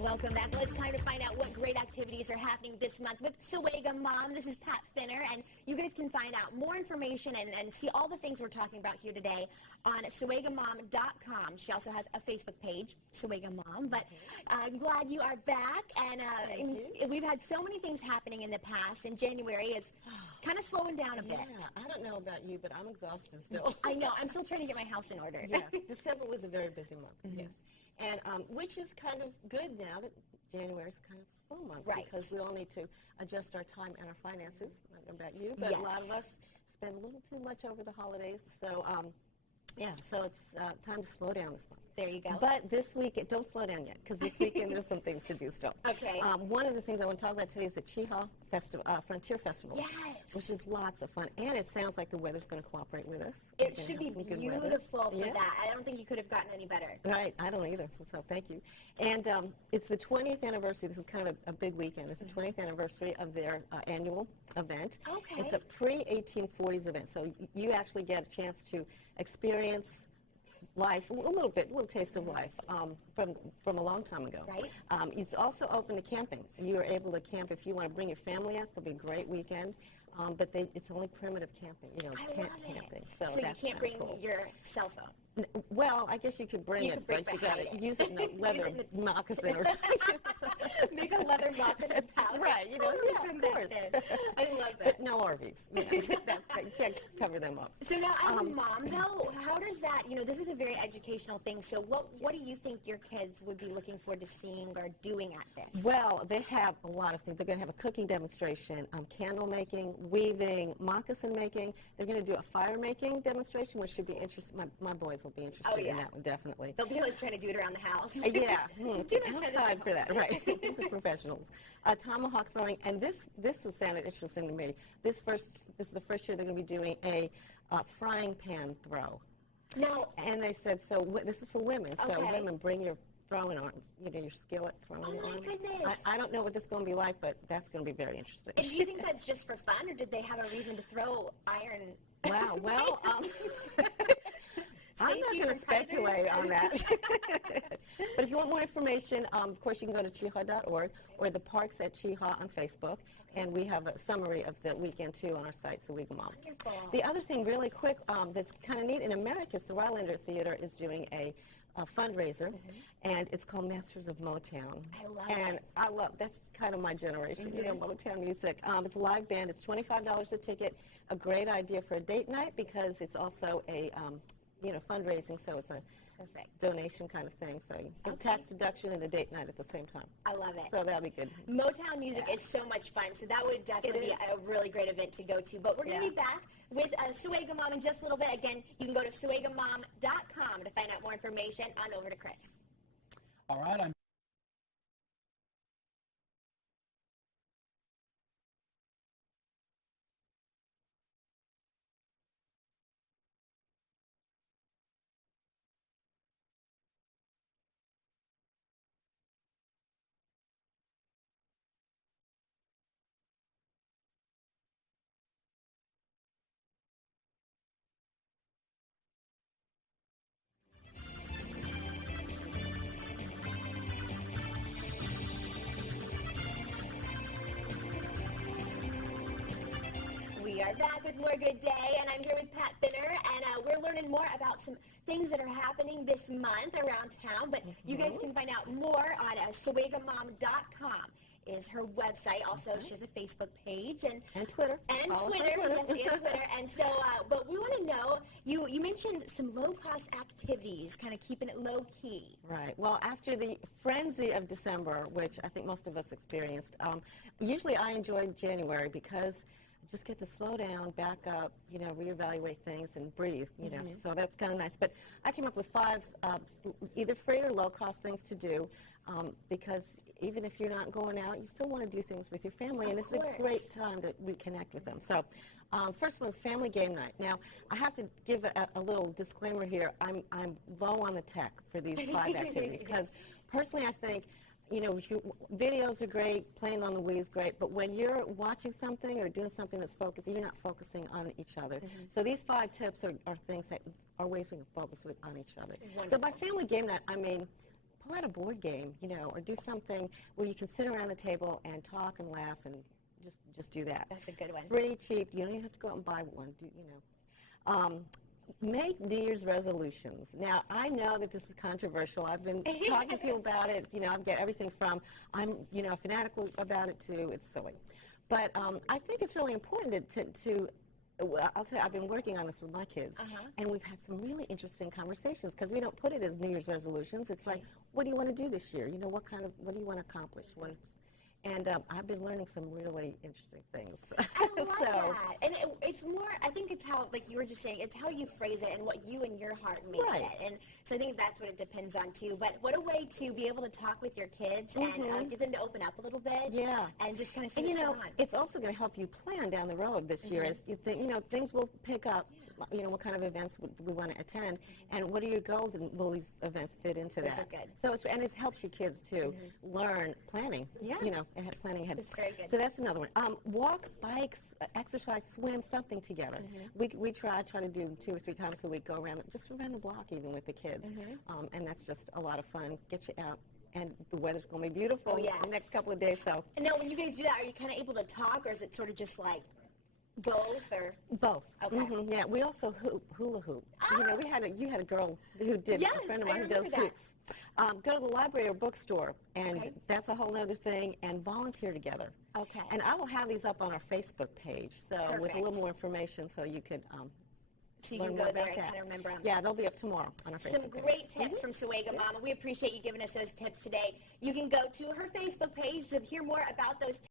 Welcome back. Well, it's time to find out what great activities are happening this month with Sowegamom. This is Pat Finner, and you guys can find out more information and see all the things we're talking about here today on Sowegamom.com. She also has a Facebook page, Sowegamom. But I'm glad you are back, and we've had so many things happening in the past, and January is kind of slowing down a bit. Yeah, I don't know about you, but I'm exhausted still. I know. I'm still trying to get my house in order. Yes, December was a very busy month, yes. And which is kind of good now that January is kind of a slow month, right? Because we all need to adjust our time and our finances. I don't know about you, but a lot of us spend a little too much over the holidays. So, so it's time to slow down this month. There you go. But this weekend, don't slow down yet, because this weekend there's some things to do still. Okay. One of the things I want to talk about today is the Chiha Frontier Festival. Yes. Which is lots of fun. And it sounds like the weather's going to cooperate with us. It should be beautiful for that. I don't think you could have gotten any better. Right. I don't either. So thank you. And it's the 20th anniversary. This is kind of a big weekend. It's the 20th anniversary of their annual event. Okay. It's a pre-1840s event. So you actually get a chance to experience life, a little taste of life from a long time ago. Right. It's also open to camping. You are able to camp if you want to bring your family. It's going to be a great weekend. But it's only primitive camping, tent camping. So you can't bring your cell phone. Well, I guess you could bring it, but you got to use it in a leather moccasin or something. Make a leather moccasin pouch. Right, of course. I love that. But no RVs. You can't cover them up. So now, as a mom, though, how does that, this is a very educational thing, so what do you think your kids would be looking forward to seeing or doing at this? Well, they have a lot of things. They're going to have a cooking demonstration, candle making, weaving, moccasin making. They're going to do a fire making demonstration, which should be interesting. My boys will be interested in that one, definitely. They'll be trying to do it around the house. Yeah. Outside for that, right. These are professionals. Tomahawk throwing, and this sounded interesting to me. This is the first year they're going to be doing a frying pan throw. No. And they said, so this is for women. So women, bring your throwing arms, your skillet throwing arms. Oh, my goodness. I don't know what this is going to be like, but that's going to be very interesting. And do you think that's just for fun, or did they have a reason to throw iron? Wow. Well, I'm not going to speculate on that. But if you want more information, of course, you can go to chiha.org or the Parks at Chiha on Facebook. And we have a summary of the weekend, too, on our site, Sowegamom. Wonderful. The other thing, really quick, that's kind of neat, in America, the Rylander Theater is doing a fundraiser, and it's called Masters of Motown. I love it. And that's kind of my generation, Motown music. It's a live band. It's $25 a ticket. A great idea for a date night because it's also a fundraising, so it's a donation kind of thing. So you get tax deduction and a date night at the same time. I love it. So that'll be good. Motown music is so much fun, so that would definitely be a really great event to go to. But we're going to be back with Sowegamom in just a little bit. Again, you can go to Sowegamom.com to find out more information. On over to Chris. All right. We are back with more Good Day, and I'm here with Pat Finner, and we're learning more about some things that are happening this month around town, but you guys can find out more on Sowegamom.com is her website. Also, she has a Facebook page. And Twitter. And Twitter, and Twitter. And so, but we want to know, you mentioned some low-cost activities, kind of keeping it low-key. Right. Well, after the frenzy of December, which I think most of us experienced, usually I enjoy January because just get to slow down, back up, reevaluate things and breathe, So that's kind of nice. But I came up with 5 either free or low-cost things to do because even if you're not going out, you still want to do things with your family, and this is a great time to reconnect with them. So first one is family game night. Now, I have to give a little disclaimer here. I'm low on the tech for these 5 activities because personally I think videos are great, playing on the Wii is great, but when you're watching something or doing something that's focused, you're not focusing on each other. So these 5 tips are things that are ways we can focus on each other. Wonderful. So by family game night, I mean pull out a board game, or do something where you can sit around the table and talk and laugh and just do that. That's a good one. Pretty cheap. You don't even have to go out and buy one. Make New Year's resolutions. Now, I know that this is controversial. I've been talking to people about it. I get everything from I'm, fanatical about it to it's silly. But I think it's really important to well, I'll tell you, I've been working on this with my kids, and we've had some really interesting conversations because we don't put it as New Year's resolutions. It's like, what do you want to do this year? What do you want to accomplish? And I've been learning some really interesting things. I love that. And it's more, I think it's how, like you were just saying, it's how you phrase it and what you and your heart make it. And so I think that's what it depends on, too. But what a way to be able to talk with your kids and get them to open up a little bit. Yeah. And just kind of see what's going on. It's also going to help you plan down the road this year. As you think, things will pick up. What kind of events we want to attend, and what are your goals, and will these events fit into that? Those are good. So it helps your kids to learn planning. Yeah. Planning ahead. It's very good. So that's another one. Walk, bikes, exercise, swim, something together. We try to do 2 or 3 times a week. Go around the block even with the kids, and that's just a lot of fun. Get you out. And the weather's going to be beautiful the next couple of days. So. And now, when you guys do that, are you kind of able to talk, or is it sort of just like? Both or both? Okay. Yeah, we also hula hoop. You had a girl who did. Yes, a friend of mine who does hoops. Go to the library or bookstore, and that's a whole other thing. And volunteer together. Okay. And I will have these up on our Facebook page, so with a little more information, so you could. So you can go there and kind of remember them. Yeah, they'll be up tomorrow on our Facebook Some page. great tips from Sowegamom. We appreciate you giving us those tips today. You can go to her Facebook page to hear more about those tips.